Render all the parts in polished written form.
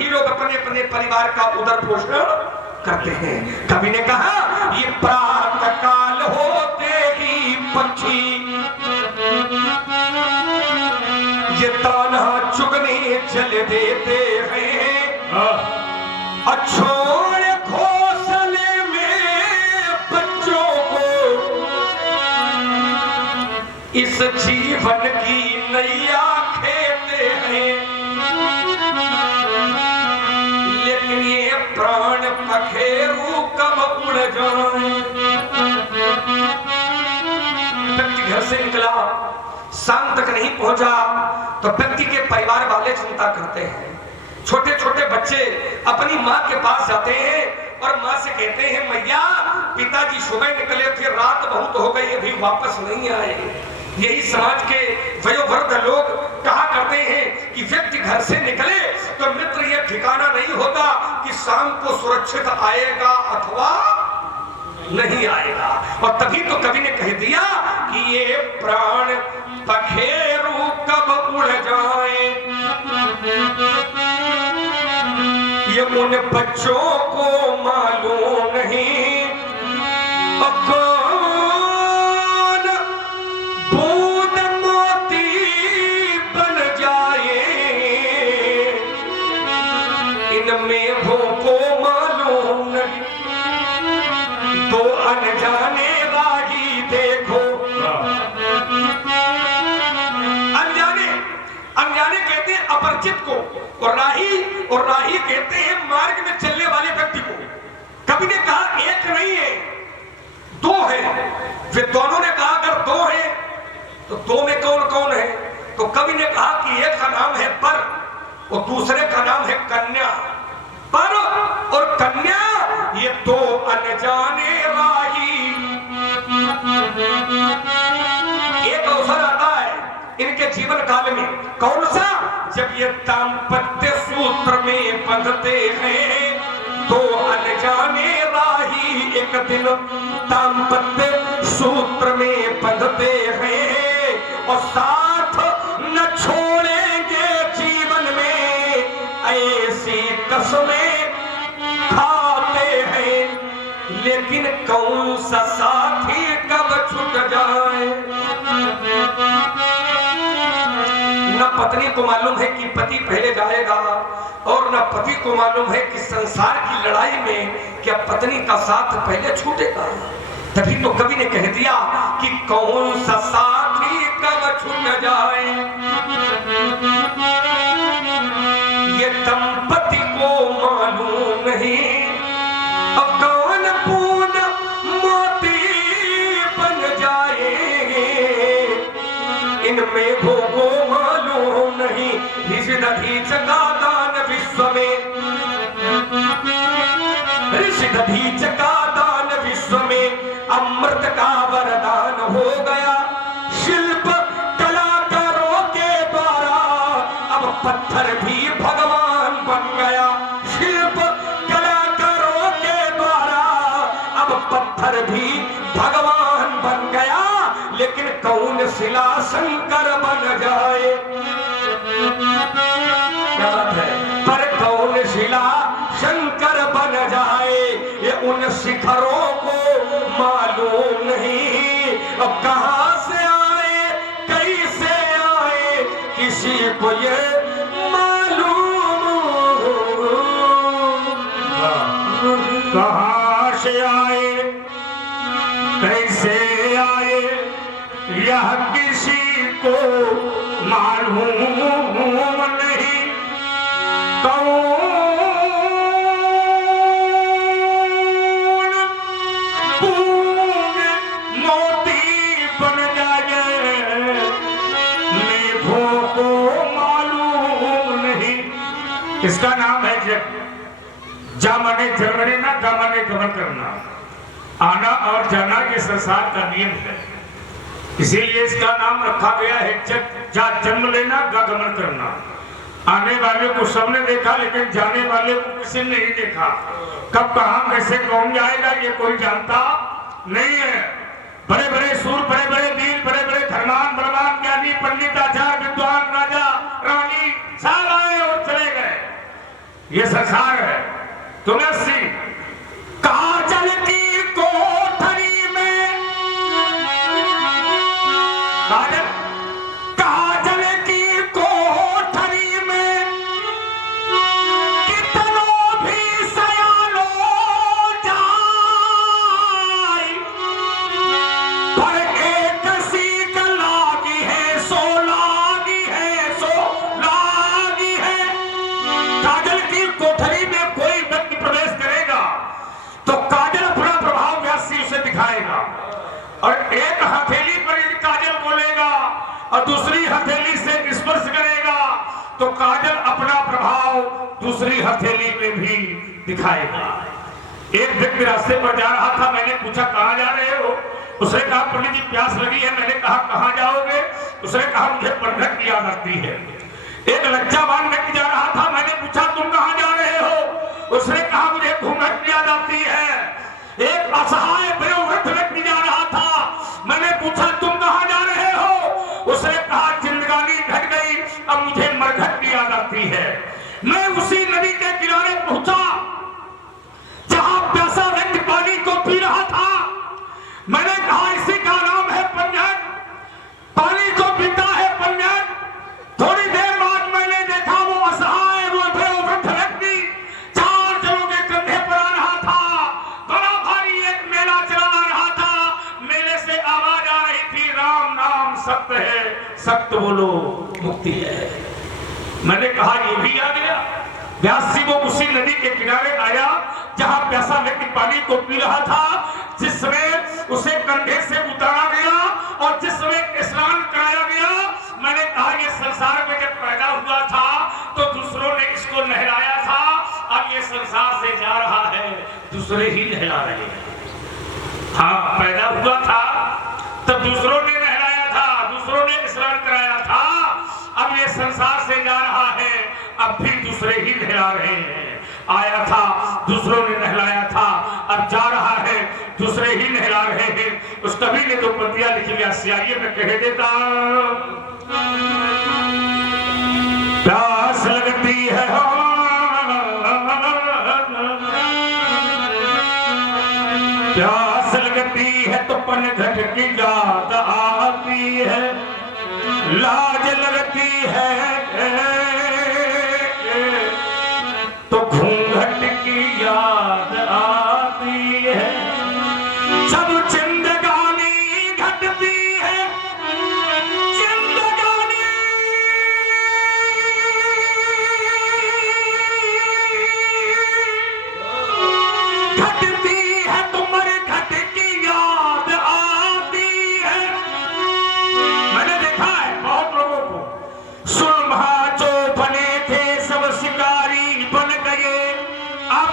वही लोग अपने अपने परिवार का उदर पोषण करते हैं। कवि ने कहा ये प्रातः काल होते ही पक्षी ये दाना चुगने चल देते हैं, छोड़ घोंसले में बच्चों को इस जीवन की नैया खेते हैं, लेकिन ये प्राण पखेरु कब उड़ जाए। व्यक्ति घर से निकला, शाम तक नहीं पहुंचा तो व्यक्ति के परिवार वाले चिंता करते हैं। छोटे छोटे बच्चे अपनी माँ के पास जाते हैं और माँ से कहते हैं मैया पिताजी सुबह निकले थे, रात बहुत हो गई, अभी वापस नहीं आए। यही समाज के वयोवृद्ध लोग कहा करते हैं कि व्यक्ति घर से निकले तो मित्र यह ठिकाना नहीं होता कि शाम को सुरक्षित आएगा अथवा नहीं आएगा। और तभी तो कवि ने कह दिया कि ये प्राण पखेरु कब उड़ जाए, ये उन बच्चों को मालूम नहीं कौन बूंद मोती बन जाए, इनमें वो को मालूम नहीं। तो अनजाने राही देखो, अनजाने कहते हैं अपरिचित को, और राही कहते हैं मार्ग में चलने वाले व्यक्ति को। कवि ने कहा एक नहीं है दो है। फिर दोनों ने कहा अगर दो है तो दो में कौन कौन है? तो कवि ने कहा कि एक का नाम है पर और दूसरे का नाम है कन्या। पर और कन्या ये दो अनजाने राही। एक अवसर आता है इनके जीवन काल में, कौन सा? जब ये दाम्पत्य सूत्र में बंधते हैं तो अनजाने राही एक दिन दाम्पत्य सूत्र में बंधते हैं और साथ न छोड़ेंगे जीवन में, ऐसी कसमें खाते हैं। लेकिन कौन सा साथी कब छूट जाए? न पत्नी को मालूम है कि पति पहले जाएगा और न पति को मालूम है कि संसार की लड़ाई में क्या पत्नी का साथ पहले छूटेगा। तभी तो कवि ने कह दिया कि कौन सा साथी कब छूट जाए, ये दंपति को मालूम नहीं कौन बूंद मोती बन जाए, इनमें वो मालूम नहीं। ऋषि का दान विश्व में, ऋषि का दान विश्व में अमृत का वरदान हो गया। शिल्प कलाकारों के द्वारा अब पत्थर भी भगवान बन गया। शिल्प कलाकारों के द्वारा अब पत्थर भी भगवान बन गया। लेकिन कौन शिला शंकर बन जाए? क्या बात है? पर कौन शिला शंकर बन जाए ये उन शिखरों को मालूम नहीं। अब कहां से आए कैसे आए किसी को ये मालूम। कहां से आए कैसे आए यह किसी को मालूम नहीं। कौन बूंद मोती बन जाए मेघों को मालूम नहीं। इसका नाम है जग। जा मने जगने ना गा मने गमन करना, आना और जाना ये संसार का नियम है। इसीलिए इसका नाम रखा गया है जग। जा जन्म लेना गा गमन करना। आने वाले को सबने देखा लेकिन जाने वाले को किसी ने नहीं देखा। कब कहां कैसे कौन जाएगा ये कोई जानता नहीं है। बड़े बड़े सूर, बड़े बड़े वीर, बड़े बड़े धर्मान बलवान ज्ञानी पंडित आचार्य विद्वान राजा रानी सब आए और चले गए। ये संसार है। तुम्हें सी काजल की कोठरी में काजल की कोठरी में कितनों भी सयालो जाए, पर एक सीख लागी है सो लागी है सो लागी है। काजल की कोठरी में कोई व्यक्ति प्रवेश करेगा तो काजल अपना प्रभाव व्यासी उसे दिखाएगा, और एक हथेली पर यदि काजल बोलेगा और दूसरी हथेली से स्पर्श करेगा तो काजल अपना प्रभाव दूसरी हथेली में भी दिखाएगा। एक व्यक्ति रास्ते पर जा रहा था, मैंने पूछा कहां जा रहे हो? उसने कहा पंडित जी प्यास लगी है। मैंने कहा कहां जाओगे? उसने कहा मुझे बंधक की याद आती है। एक लज्जावान व्यक्ति जा रहा था, मैंने पूछा तुम कहां जा रहे हो? उसने कहा मुझे घूंघट की याद आती है। एक असहाय वयोवृद्ध व्यक्ति जा रहा था, मैंने पूछा तुम कहां जा रहे हो? उसने कहा जिंदगानी घट गई, अब मुझे मरघट की याद आती है। मैं उसी नदी के किनारे पहुंचा जहां प्यासा व्यक्ति पानी को पी रहा था। मैंने कहा इसी का नाम है पंजन, पानी को पीता है पंजन। थोड़ी देर बाद मैंने देखा वो असहाय वो वृद्ध व्यक्ति चार जनों के कंधे पर आ रहा था। बड़ा भारी एक मेला चला आ रहा था। मेले से आवाज आ रही थी राम नाम सत्य है, सत्य बोलो मुक्ति है। मैंने कहा ये भी आ गया। व्यासी वो उसी नदी के किनारे आया जहां प्यासा व्यक्ति पानी को पी रहा था, जिसमें उसे कंधे से उतारा गया और जिसमें स्नान कराया गया। मैंने कहा ये संसार में जब पैदा हुआ था तो दूसरों ने इसको नहलाया था, अब ये संसार से जा रहा है दूसरे ही नहला रहे हैं। हाँ, पैदा हुआ था तब दूसरों ने नहलाया था, दूसरों ने स्नान कराया था, अब ये संसार से जा रहा है, अब फिर दूसरे ही नहला रहे हैं। आया था दूसरों ने नहलाया था, अब जा रहा है दूसरे ही नहला रहे हैं। उस कवि ने दो पंक्तियां लिखी है, सियारिये में कह देता प्यास लगती है प्यास लगती है तो पनघट की याद आती है, लाज लगती है तो घूंघट की याद आती है। जब जिंदगानी घटती है जिंदगानी घटती है तो मरघट की याद आती है। मैंने देखा है बहुत लोगों को, सुरमा जो बने थे सब शिकारी बन गए, अब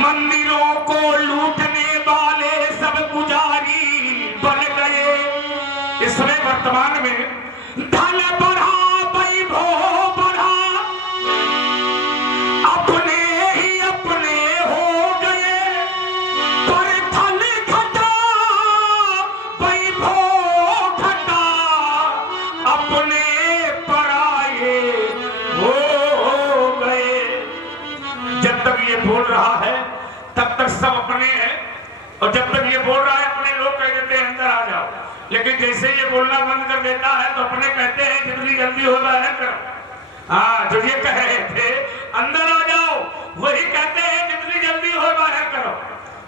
मंदिरों को लूटने वाले सब पुजारी बन गए। इसमें वर्तमान में धन बढ़ा वैभव बढ़ा, अपने ही अपने हो गए, पर धन घटा वैभव घटा, अपने पराये हो गए। जब तक ये बोल रहा है तब तक सब अपने हैं, और जब तक ये बोल रहा है अपने लोग कह देते हैं अंदर आ जाओ, लेकिन जैसे ये बोलना बंद कर देता है तो अपने कहते हैं जितनी जल्दी हो बाहर करो। हाँ, जो ये कह रहे थे अंदर आ जाओ, वही कहते हैं जितनी जल्दी हो बाहर करो।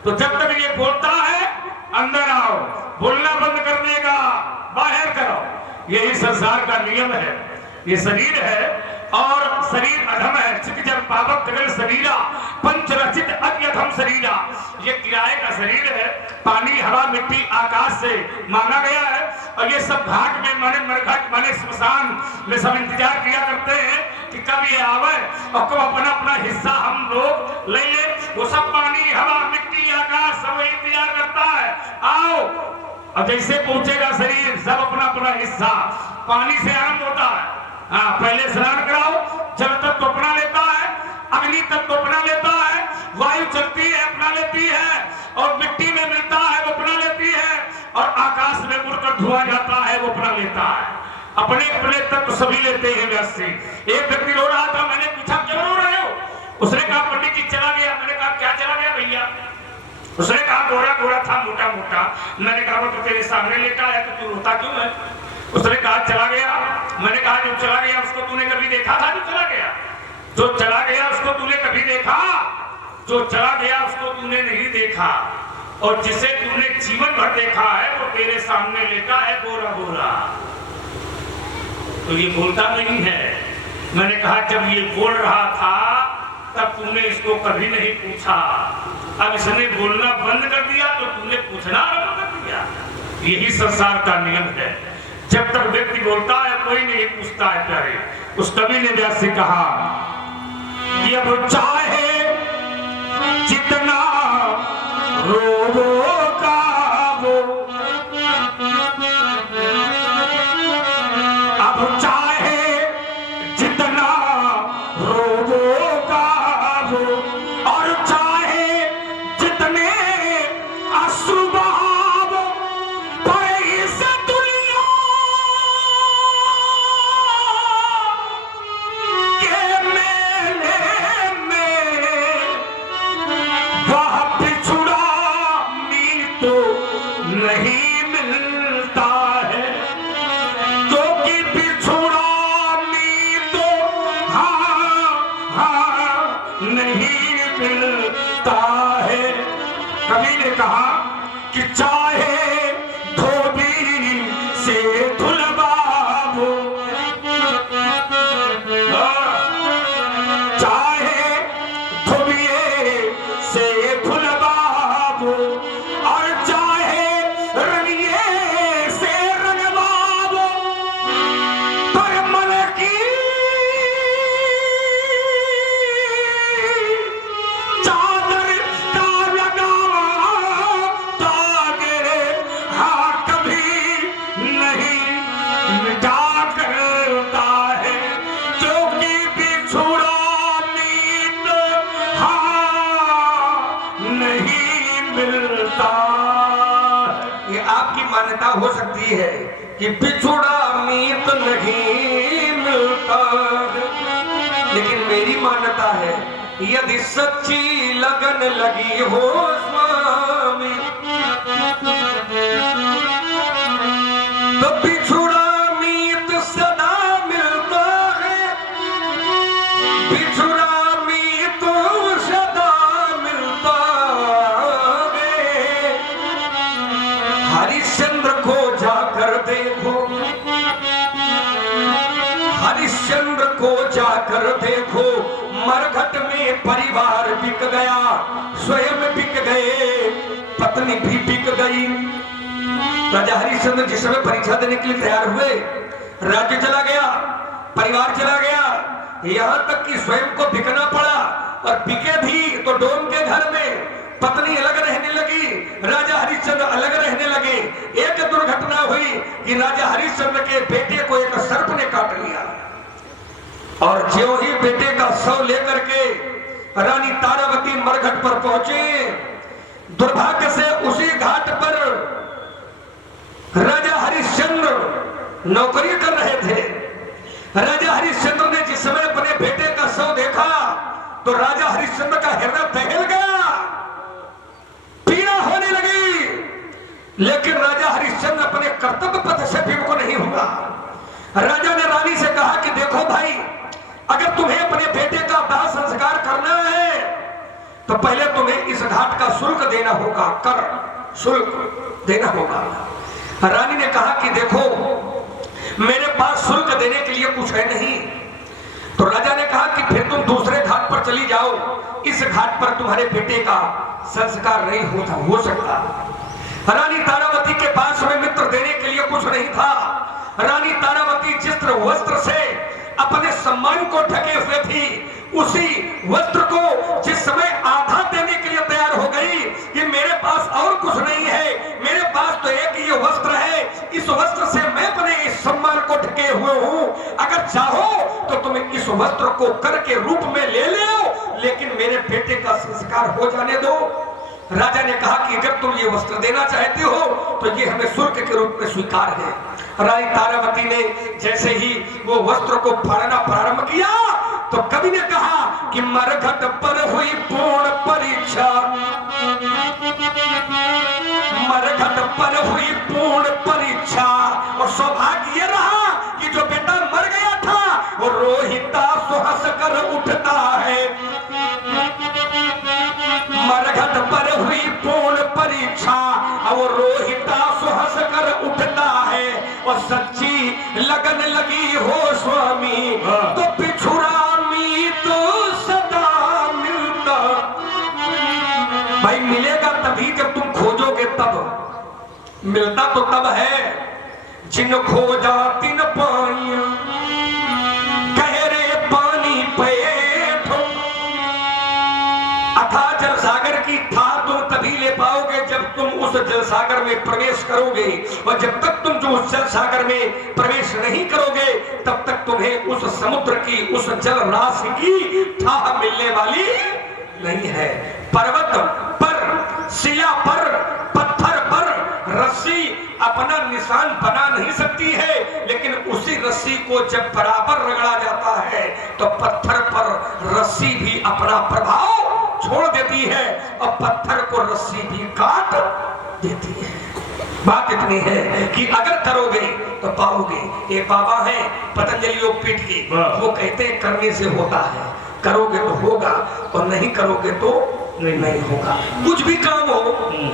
तो जब तक ये बोलता है अंदर आओ, बोलना बंद कर देगा बाहर करो। यही संसार का नियम है। ये शरीर है और शरीर अधम है, चिकित्सक पावक जगल शरीरा पंचरचित अत्यधम शरीरा। ये किराए का शरीर है, पानी हवा मिट्टी आकाश से मांगा गया है, और ये सब घाट में माने मरघट माने स्मशान में सब इंतजार किया करते हैं कि कब ये आवे और कब अपना अपना हिस्सा हम लोग ले ले। वो सब पानी हवा मिट्टी आकाश सब इंतजार करता है, आओ। और जैसे पहुंचेगा शरीर सब अपना अपना हिस्सा, पानी से आरंभ होता है। हाँ, पहले स्नान कराओ, जल तत्व अपना लेता है, अग्नि तत्व अपना लेता है, वायु चलती है अपना लेती है, और मिट्टी में मिलता है वो अपना लेती है, और आकाश में उड़कर धुआं जाता है वो अपना लेता है। अपने अपने तत्व सभी लेते हैं। व्यासी एक व्यक्ति रो रहा था, मैंने पूछा क्यों रो रहे हो? उसने कहा पंडित जी चला गया। मैंने कहा क्या चला गया भैया? उसने कहा गोरा गोरा था, मोटा मोटा। मैंने कहा वो तो तेरे सामने लेटा है, तो तू रोता क्यों है? उसने कहा चला गया। मैंने कहा जो चला गया उसको तूने कभी देखा था? जो चला गया, जो चला गया उसको तूने कभी देखा? जो चला गया उसको तूने नहीं देखा, और जिसे तूने जीवन भर देखा है वो तेरे सामने लेटा है गोरा गोरा। तो ये बोलता नहीं है। मैंने कहा जब ये बोल रहा था तब तूने इसको कभी नहीं पूछा, अब इसने बोलना बंद कर दिया तो तूने पूछना आरंभ कर दिया। यही संसार का नियम है। जब तक व्यक्ति बोलता है कोई नहीं पूछता है। प्यारे, उस कवि ने व्यास से कहा कि अब चाहे जितना रोगा वो, अब चाहे जितना रोगा वो, और चाहे जितने अश्रु बहाओ, पर इस दुनिया के मेले में वह बिछुड़ा मीत तो नहीं मिलता है, क्योंकि बिछुड़ा मीत तो हाँ नहीं मिलता है। कवि ने कहा कि चाहे धोबी से धुलवाओ, चाहे धोबिये से धुलवाओ, और चाहे रंगिए से रंगवाओ, पर मन की चादर का लगा तागे हाँ कभी नहीं मिटा करता है, क्योंकि बिछुड़ा मीत हाँ नहीं मिलता। ये आपकी मान्यता हो सकती है कि बिछुड़ा मीत नहीं मिलता, लेकिन मेरी मान्यता है यदि सच्ची लगन लगी हो स्वामी तो बिछुड़ा मीत सदा मिलता है, बिछुड़ा मीत सदा मिलता है। हरिश्चंद्र को जाकर देखो, हरिश्चंद्र को जाकर देखो, मरघट में परिवार बिक गया, स्वयं बिक गए, पत्नी भी बिक गई। राजा हरिश्चंद्र जिस समय परीक्षा देने के लिए तैयार हुए, राज्य चला गया, परिवार चला गया, यहाँ तक कि स्वयं को बिकना पड़ा, और बिके भी तो डोम के घर में। पत्नी अलग रहने लगी, राजा हरिश्चंद्र अलग रहने लगे। एक दुर्घटना हुई कि राजा हरिश्चंद्र के बेटे को एक सर्प ने काट लिया, और ज्यों ही बेटे का शव लेकर के रानी तारावती मरघट पर पहुंचे, दुर्भाग्य से उसी घाट पर राजा हरिश्चंद्र नौकरी कर रहे थे। राजा हरिश्चंद्र ने जिस समय अपने बेटे का शव देखा तो राजा हरिश्चंद्र का हृदय दहल गया, पीड़ा होने लगी, लेकिन राजा हरिश्चंद्र अपने कर्तव्य पथ से विमुख नहीं हुआ। राजा ने रानी से कहा कि देखो भाई, अगर तुम्हें अपने बेटे का दाह संस्कार करना है तो पहले तुम्हें इस घाट का शुल्क देना होगा, कर शुल्क देना होगा। रानी ने कहा कि देखो मेरे पास शुल्क देने के लिए कुछ है नहीं। तो राजा ने कहा कि फिर तुम दूसरे घाट पर चली जाओ, इस घाट पर तुम्हारे बेटे का संस्कार नहीं हो सकता। रानी तारावती के पास में मित्र देने के लिए कुछ नहीं था। रानी तारावती जिस वस्त्र से अपने सम्मान को ढके हुए थी, उसी वस्त्र को जिस समय आधा देने के लिए तैयार हो गई कि मेरे पास और कुछ नहीं है, मेरे पास तो एक ये वस्त्र है, इस वस्त्र से मैं अपने इस सम्मान को ढके हुए हूं, अगर चाहो तो तुम इस वस्त्र को कर के रूप में ले लो, लेकिन मेरे बेटे का संस्कार हो जाने दो। राजा ने कहा कि अगर तुम ये वस्त्र देना चाहते हो तो ये हमें शुल्क के रूप में स्वीकार है। रानी तारावती ने जैसे ही वो वस्त्र को फाड़ना प्रारंभ किया, तो कवि ने कहा कि मरघट पर हुई पूर्ण परीक्षा, मरघट पर हुई पूर्ण परीक्षा, और सौभाग्य ये रहा कि जो बेटा मर गया था वो रोहिता सुहस कर उठता है। मरघट पर हुई पूर्ण परीक्षा और रोहिता सुहस कर उठता है, और सच्ची लगन लगी हो स्वामी तो पिछुड़ा तो सदा मिलता। भाई मिलेगा तभी जब तुम खोजोगे तब, मिलता तो तब है जिन खोजा तिन पानिया, कह रे पानी पे अथाह जल सागर की था तुम तभी ले पाओगे जब तुम उस जल सागर में प्रवेश करोगे, और जब तक तुम जो उस जल सागर में प्रवेश नहीं करोगे तब तक तुम्हें उस समुद्र की उस जल राशि की थाह मिलने वाली नहीं है। पर्वत पर, शिला पर, पत्थर पर रस्सी अपना निशान बना नहीं सकती है, लेकिन उसी रस्सी को जब बराबर रगड़ा जाता है तो पत्थर पर रस्सी भी अपना प्रभाव छोड़ देती है और पत्थर को रस्सी भी काट देती है। बात इतनी है कि अगर करोगे तो पाओगे। एक बाबा है पतंजलि योगपीठ के, वो कहते हैं करने से होता है, करोगे तो होगा और नहीं करोगे तो नहीं होगा। कुछ भी काम हो,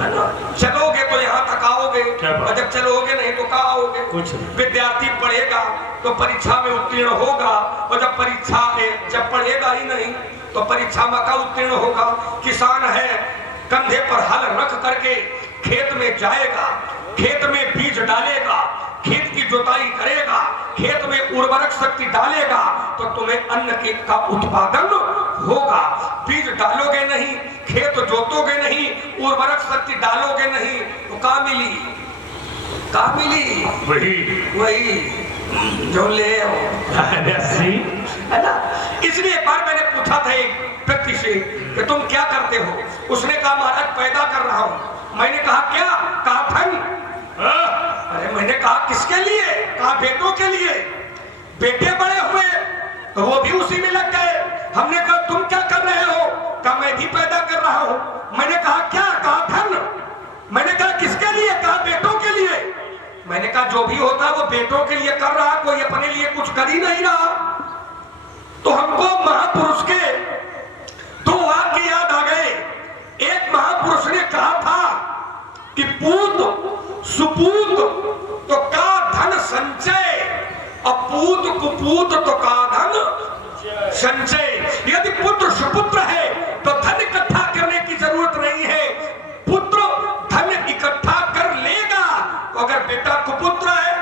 है ना, चलोगे तो यहाँ तक आओगे और जब चलोगे नहीं तो कहाँ आओगे। कुछ विद्यार्थी पढ़ेगा तो परीक्षा में उत्तीर्ण होगा, और जब परीक्षा जब पढ़ेगा ही नहीं तो परीक्षा में का उत्तीर्ण होगा। किसान है कंधे पर हल रख करके खेत में जाएगा, खेत में बीज डालेगा, खेत की जुताई करेगा, खेत में उर्वरक शक्ति डालेगा तो तुम्हें अन्न के का उत्पादन होगा। बीज डालोगे नहीं, खेत जोतोगे नहीं, उर्वरक शक्ति डालोगे नहीं तो क्या मिली, क्या मिली? वही जो ले है ना। इसलिए एक बार मैंने पूछा था एक व्यक्ति से कि तुम क्या करते हो? उसने कहा महाराज पैदा कर रहा हूं। मैंने कहा क्या? कहा धन। अरे मैंने कहा किसके लिए? कहा बेटों के लिए। बेटे बड़े हुए तो वो भी उसी में लग गए। हमने कहा तुम क्या कर रहे हो? कहा मैं भी पैदा कर रहा हूं। मैंने कहा क्या? कहा धन। मैंने कहा किसके लिए? कहा बेटों के लिए। मैंने कहा जो भी होता है वो बेटों के लिए कर रहा, कोई अपने लिए कुछ कर ही नहीं रहा। तो हमको महापुरुष के दो वाक्य याद आ गए। एक महापुरुष ने कहा था कि पूत सुपूत तो का धन संचय, और पूत कुपूत तो का धन संचय। यदि पुत्र सुपुत्र है तो धन इकट्ठा करने की जरूरत नहीं है, पुत्र धन इकट्ठा कर लेगा। तो अगर बेटा कुपुत्र है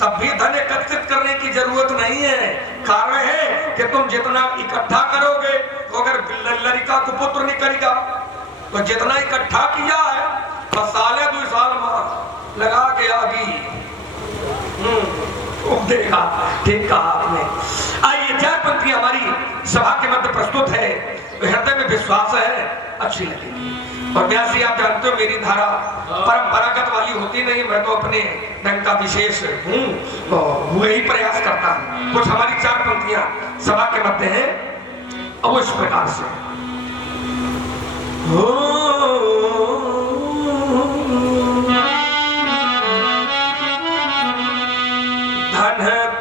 तब भी धन एकत्रित करने की जरूरत नहीं है। कारण है कि तुम जितना इकट्ठा करोगे तो अगर लड़का कुपुत्र नहीं करेगा तो जितना इकट्ठा किया है तो साले 2 साल में लगा के आगे देखा। ठीक कहा आपने। आइए 4 पंक्ति हमारी सभा के मध्य प्रस्तुत है, हृदय में विश्वास है, अच्छी लगेगी। और व्यासी आप जानते हो मेरी धारा परंपरागत वाली होती नहीं, मैं तो अपने ढंग का विशेष हूँ, तो वही प्रयास करता हूँ। कुछ हमारी 4 पंक्तियां सभा के मध्य हैं, अब इस प्रकार से हो